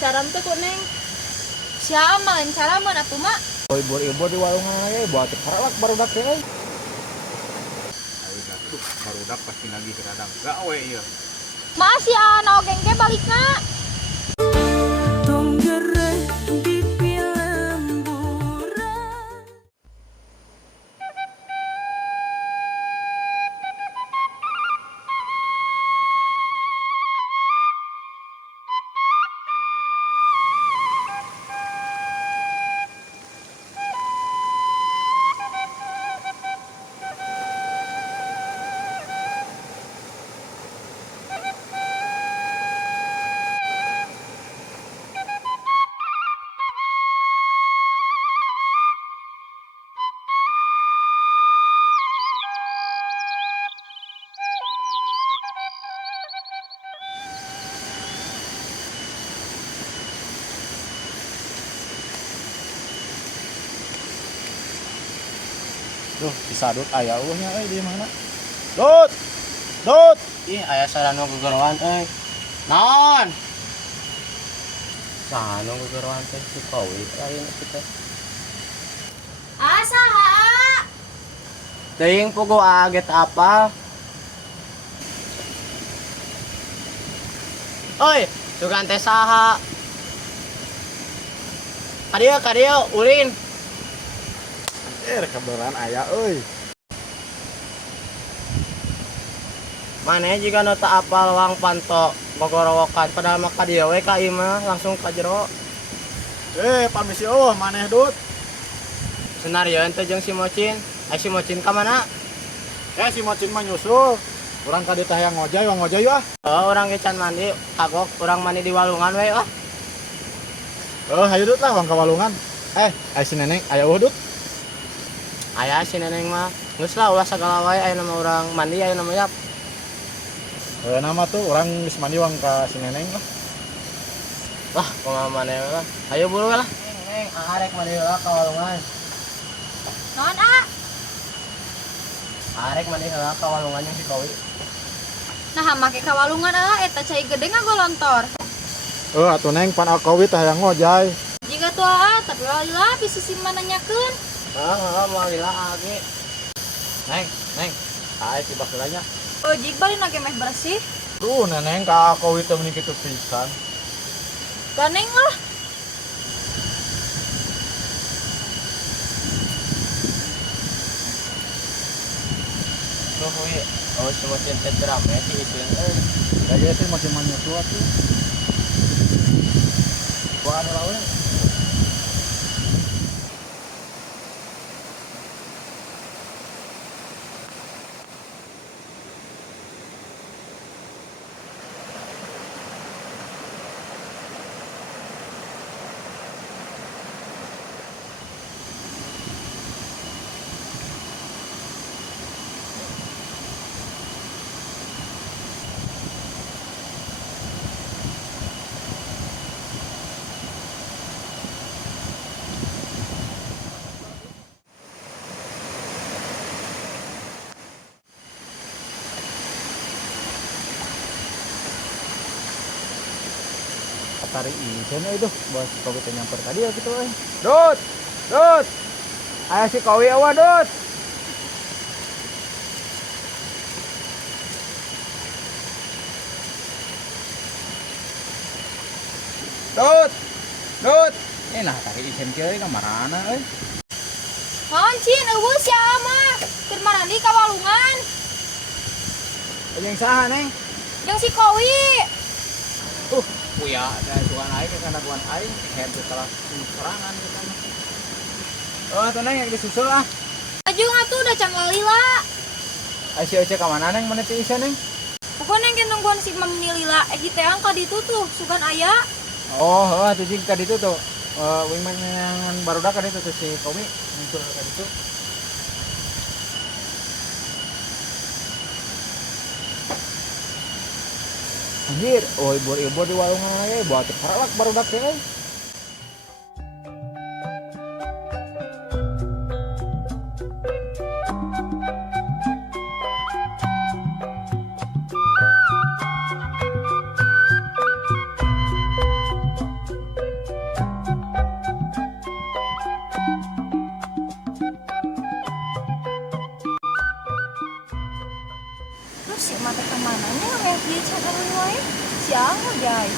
pacaran tuh kok neng siapa lain cara mana tuh mak Ibur-ibur di warung aja buat paralak barudak teh. Barudak pasti lagi kadang gawe ieu. masih anak gengke baliknya Duh, disadut aya eueuhnya di mana? Dut. Dut. Ih, aya sarana gegerowan euy. Naon? Sarana gegerowan teh si Kowi lain kita. asaha Teuing pugu aget apa? Oi, sugan teh saha? Kadieu ulin. Kabaran aya euy. Maneh jika nu teu apal wang panto gogorowokan padahal mah kadieu we ka ieu mah langsung ka jero. Permisi maneh Dut. Senario ente jeung si Mocin. Si Mocin ka mana? Si Mocin mah nyusul. Urang ka dieu teh hayang ngojay, wang ngojay ah. Oh, urang ge can mandi, kagok urang mandi di walungan we ah. Hayu Dut lah wang ka walungan. Si Neneng aya eueuh Dut. Aya si Neneng mah. Geus lah ulah sagala wae aya nama urang mandi aya nama yap. Nama tuh orang geus mandi wang ka si Neneng lah. Wah, kumaha maneh lah. Ayo buru we lah. Neng, arek mandi heula ka walungan. non Arek mandi heula ka walungan jeung si Kowi. nah make kawalungan eta cai gede ngagolontor Atuh Neng pan alkowi teh hayang ngojay. jika tuh tapi walila bisa si mana nanyakeun Mau lila age. Neng. Si bakulanya. oh jik balik lagi meh bersih Duh, Neneng ka alkowi teh meni kitu pisan. ganeng lah Tuh we. Oh, semua cinta drama ti isuin euy. Kayaknya sih masih menyusu atuh. Bukan lawan. Tari isin itu buat Kowi teh nyamper ka dieu kitu euy. Dut. Aya si Kowi eueuh Dut. Dut. Nah tari isin kieu ka marana euy. Hancin, eueuh sia mah keur marandi kawalungan Yang saha Neng? jeung si Kowi Kuya ada tuan aing kana tuan aing head setelah serangan kita mah. Tuh Neng yang disusul ah. ajung atuh udah can lalila Si Oce ka mana Neng mana ti isin Neng? pokoknya yang nungguan si Mamni Lila teh angka ditutup sugan aya Tuh jing ka ditu tuh. Wingman yang barudak ka ditu tuh si Kowi muncul ka ditu. Anjir, ibur-ibur di warung aja buat paralak barudak teh. Jai.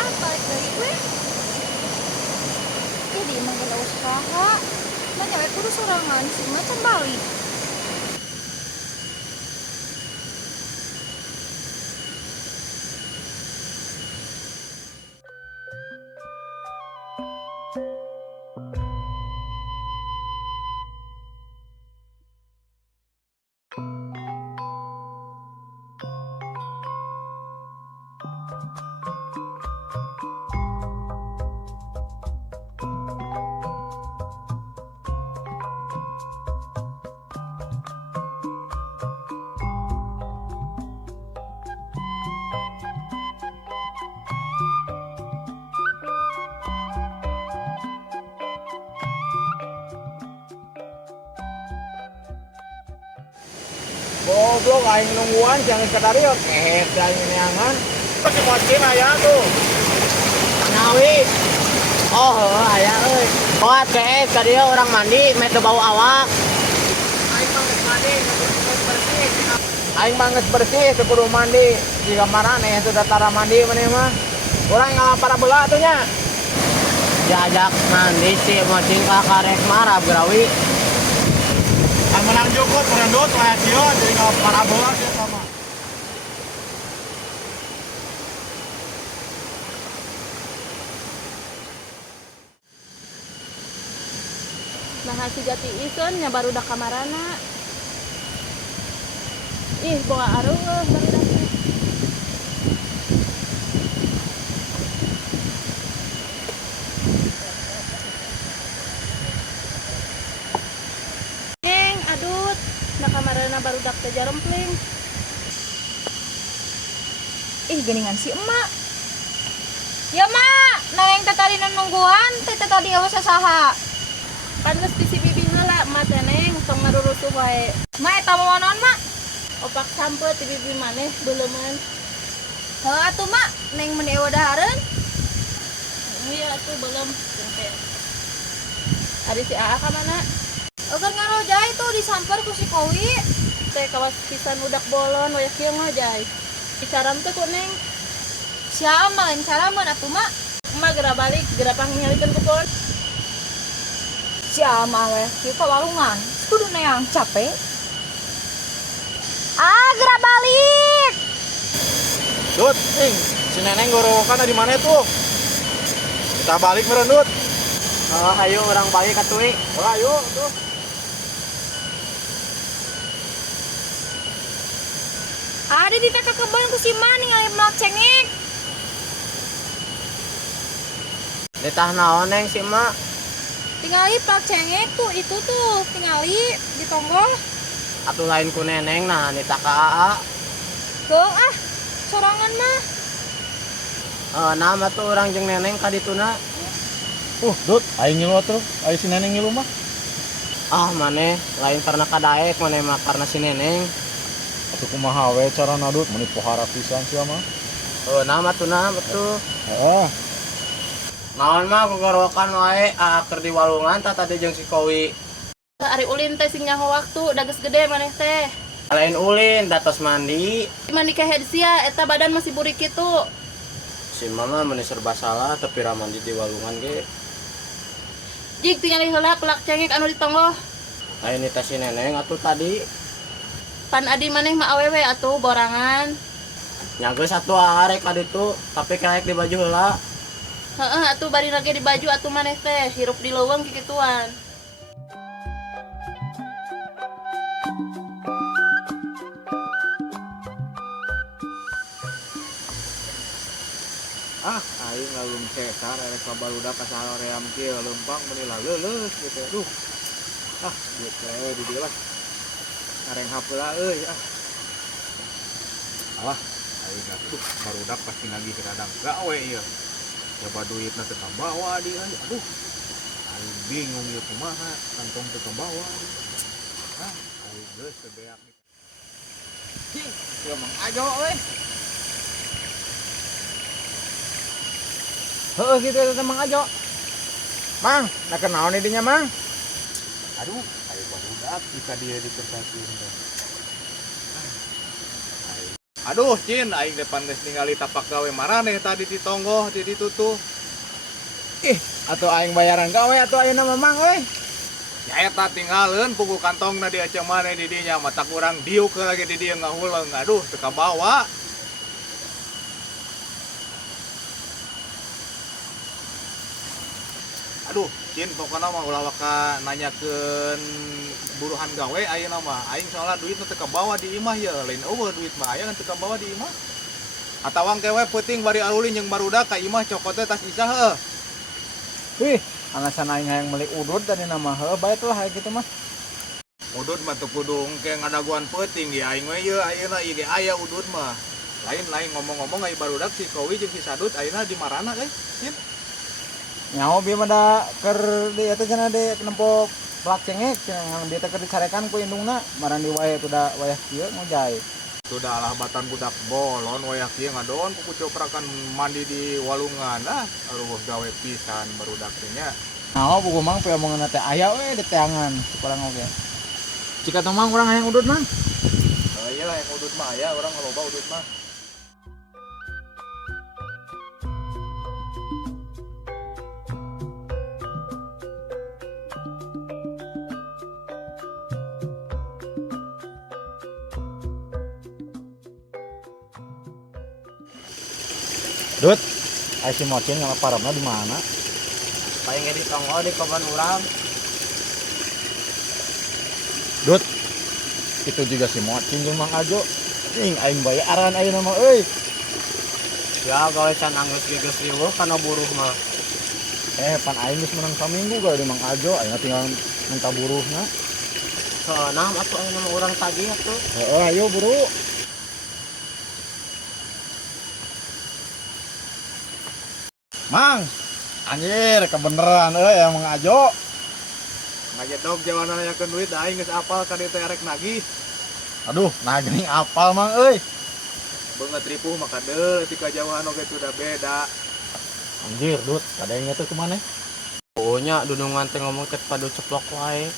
Ah, balik dari gue. Jadi emang gak ada usaha. Nanya gue kudu sorangan sih macam balik. Goblok aing nungguan jangan kadari kehet aing neangan. Si mochi mah aya tuh. Nawi. Oh, aya euy. Kuat kees ka dieu urang mandi met bau awak. Aing mah geus mandi, geus bersih. Aing mah geus bersih teu kudu mandi. Jika marane sudah tara mandi maneh mah. Urang ngapara beula atuh nya. Diajak mandi si mocing ka karek marah grawi. Aing menang jukut merendut aya kieu jadi ngapara beula kieu sama. Nah si jati ison nya baru dah kamarana. Ih boga aruh baru dah. Neng adut, nah kamarana baru dah teh jarempling. Ih geningan si emak. Ya mak, neng teh tadi nungguan, teh tadi awas saha. Kan geus di si bibi heula mah teh neng tong ngarurusuh wae. Mak eta mau naon mak? Opak sampet ti bibi maneh beuleuman. Heuh atuh mak, neng meni ewa dahareun. Iya atuh belum teh. Ari si Aa ka mana? Eukeun ngarojai tuh disamper ku si Kowi. Teh kawas pisan udak bolon waya kieu ngajai. Bicaram teh ku neng. Sia mah lain cara mah atuh mak. Emak geura balik, geura pangnyalikeun ku pohon. Sia mah we, kieu ka warungan. Kudu neang capek. Ah, geura balik. Dut, si neneng gorowokan di mana tuh? Kita balik merendut. Oh, ayo urang balik atuh. Oh, ayo tuh. Ada di teka kebon ku si Man ningali melak cengek. Ditah naon neng si emak? Tingali pelak cengek tuh itu tuh tingali di tonggol. Atuh lain ku neneng nah nita ka Aa. Keung ah, sorangan mah. Nama tuh urang jeung neneng ka dituna. Dut, aing ngilu atuh. Aing si neneng ngilu mah. Ah maneh lain karena kadaek maneh mah karena si neneng. Atuh kumaha we carana Dut meni pohara pisan sia mah. Nama tuh betul. Heeh. Naon mah gogorokan wae keur di walungan tadi jeung si Kowi. Ari ulin teh sing nyaho waktu da geus gede maneh teh. Lain ulin datos mandi. Mandi kehed sia eta badan masih burik kitu. Si mama meni serba salah tapi ra mandi di walungan ge. Jig tinggal heula pelak cengek anu di tonggol. Lain nita si neneng atuh tadi. Pan adi maneh mah awewe atuh borangan. Nyanggeus satu arek ka ditu tapi kaek di baju heula. Heeh atuh bari lagi di baju atuh maneh teh hirup di leuweung kikituan. Aing ngalung cesar erek ka barudak ka sahoream kieu leumpang meni leuleus gitu. Duh. Dieu teh di dieu lah. Ngareng hapeula euy Alah, aing barudak pasti nagih kadang gawe ieu. Coba duitna teu tambawa di aing. Aduh. Aing bingung ieu kumaha kantong teu tambawa. Aing geus sebeak. Ieu Mang Ajo we. Heeh gitu eta Mang Ajo. Mang, nak kenal nih dinya mang. Aduh, ayo barudak jika dia dikerjakin teh. Aduh, Cin, aing depan geus ningali tapak gawe maraneh tadi ditonggoh, di ditutup. Atau aing bayaran gawe atau ayeuna mamang euy. Ya eta tinggalin pugu kantongna di aceh maneh di dinya mata kurang diuk lagi di dia ngahuleung. Aduh, teu kabawa. Aduh, Cin, pokoknya mah ulah waka nanyakeun buruhan gawe ayeuna mah. Aing soalnya duit teu kabawa di imah ya, lain eueuh duit mah aya teu kabawa di imah. Atawang kewe peuting bari alulin jeung barudak ka imah cokotnya tas isah heuh. Wih, alasan aing hayang meuli udud tadi nama heuh bae lah kayak gitu mah. Udud mah teu kudu engke ngadaguan peuting di aing we ieu ayeuna ieu ge aya udud mah. Lain ngomong-ngomong ai barudak si Kowi jeung si Sadut ayeuna di marana euy. Cin. Nyaho bieu mah da keur di eta cenah de nempo plak cengek cenah dia teh keur dicarekan ku indungna maran di wae teh da wayah kieu ngojay. Sudah alah batan budak bolon wayak kieu ngadon ku coprakan mandi di walungan aruh gawe pisan barudak teh nya. Nyaho buku mang pe omongan teh aya we di teangan kurang oge. Jika teh mang urang hayang udud mang. Ieu lah yang udud mah aya urang loba udud mah. Dut, ai si Mocin ngalah parabna di mana? Paling ge ditonggo di kebun urang. Dut, itu juga si Mocin jeung Mang Ajo. Ing aing bayaran ayeuna mah euy. Ya gawe can anggeus geus riweuh kana buruh mah. Pan aing geus menang saminggu gawe di Mang Ajo, ayeuna tinggal minta buruhna. Soalna atuh ayeuna mah urang tagih atuh. Heeh, ayo buru. Mang, anjir kebeneran euy Mang Ajo. Ngajedog jawanan nanyakeun duit aing geus apal ka dieu teh arek nagih. Aduh, nah geuning apal Mang euy. Beungeut ripuh mah kadeul ti kajauhan oge sudah beda. Anjir, Dut, kadenge teh kumaneh? Pokoknya dudungan teh ngomong ket padu ceplok wae.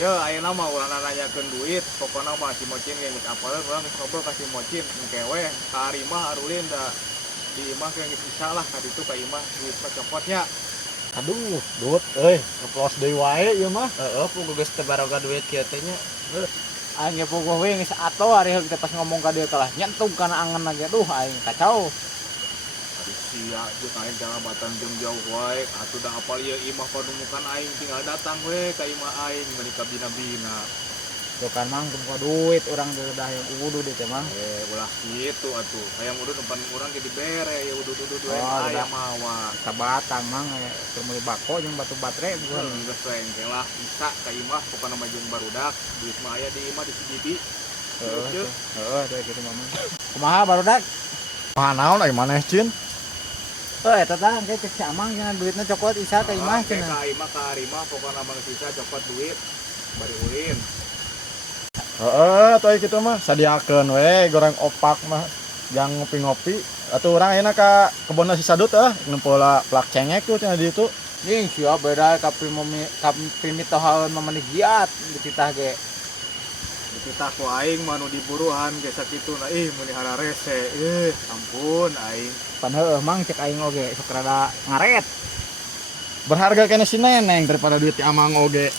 Yo ayeuna mah ulah nanyakeun duit, pokona mah si Mocin ge geus apal urang geus ngobrol ka si Mocin engke we ka Arimah arulin da di imah ge geus bisa lah ka ditu ka imah duit mah copotnya. Aduh, Dut, euy, ngeplos deui wae ieu mah. Heeh, puguh geus teu baroga duit kieu teh nya. Aing ge pogoh we geus ato ari heuk teh pas ngomong ka dieu teh nyentug kana angeunna ge. Aduh, aing kacau. Ari sia jeung aing jalabatan jeung jauh wae, atuh da apal ieu imah padumukan aing tinggal datang we ka imah aing meuni ka bina-bina. Tuh kan Mang, kumpul duit urang teh udah yang udu di teh Mang. Ulah kitu atuh. Hayang udud umpan urang ge dibere ya udud-udud we Oh, aya udah. mawa. Sabatang Mang, keur meuli bako jeung batu batre bukan. Geus we engke lah bisa ka imah pokona mah jeung barudak, duit mah aya di imah di Cijibi. Heeh, teh kitu Mang. Kumaha barudak? Kumaha naon ai maneh Cin? Eta tah engke cek si Amang cenah duitna cokot isa ka imah Ka cenah. imah ka Arimah pokona mah sisa copot duit bari ulin. Heeh, atuh kitu mah sadiakeun we goreng opak mah jang ngopi-ngopi. Atuh urang ayeuna ka kebonna si Sadut nempola plak cengek tuh cenah di ditu. Ning sia beda ka pimitohaeun mah maneh giat dititah ge. Dititah ku aing mah nu diburuhan ge sakituna meuni hara rese. Ampun aing. Pan heueuh Mang cek aing oge sok rada ngaret. Berharga kena si Neneng daripada duit ti Amang oge.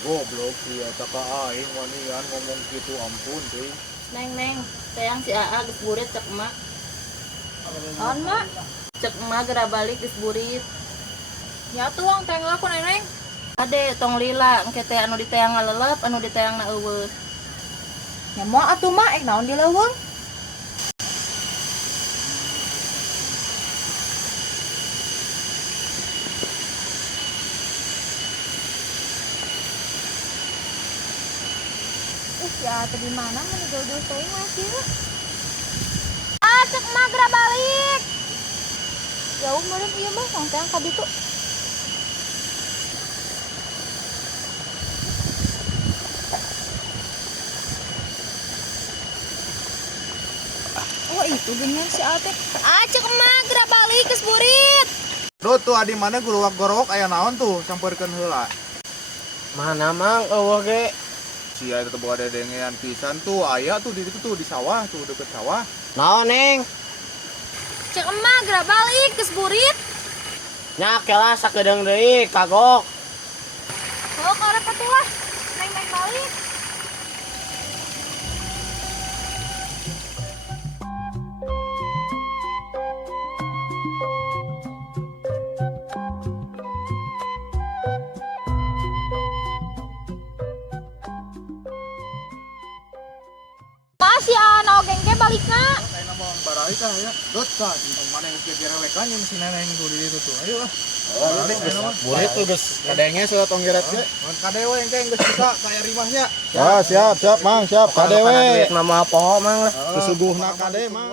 Goblok ieu eta ka aing wanian ngomong kitu ampun teuing. Neng, tayang si Aa geus burit cek emak. Naon, Mak? Cek emak geura balik geus burit. Ya tuh uang teh ngelaku Neneng. Ade tong lila engke teh anu ditayang ngalelep, anu ditayangna eueuh. Ya mau atuh Mak, naon di leuweung? Ya tadi mana mun jodoh teh masih. Cek mah geura balik. Jauh meureun ieu mah tong teh ka ditu. Oh itu dengan si Ate. Cek mah geura balik geus burit. Duh tuh adi mana gorowak-gorowak aya naon tuh campurkeun heula. Mana mang eueuh ge. Sia eta boga dedengean pisan tuh aya tuh di ditu tuh di sawah tuh deket sawah. Naon ning? Cek emak gerak balik ke seburit. Nya kelah sakedeung deui kagok. Oh karep atuh lah. Neng balik. Masih anak ogeng ke balikna. Kayak mau barai tah ya. Dot tah di mana yang geus direwekan yang si neneng tuh di ditu tuh. Ayo lah. Balik ayo mah. Murid tuh geus kadenge sudah tong geret ge. Mun kadewe yang geus bisa kayak rimahnya. Ya, siap, Mang, siap. Kalau Kadewe. duit mah moal poho mang lah. Susuguhna kade, Mang.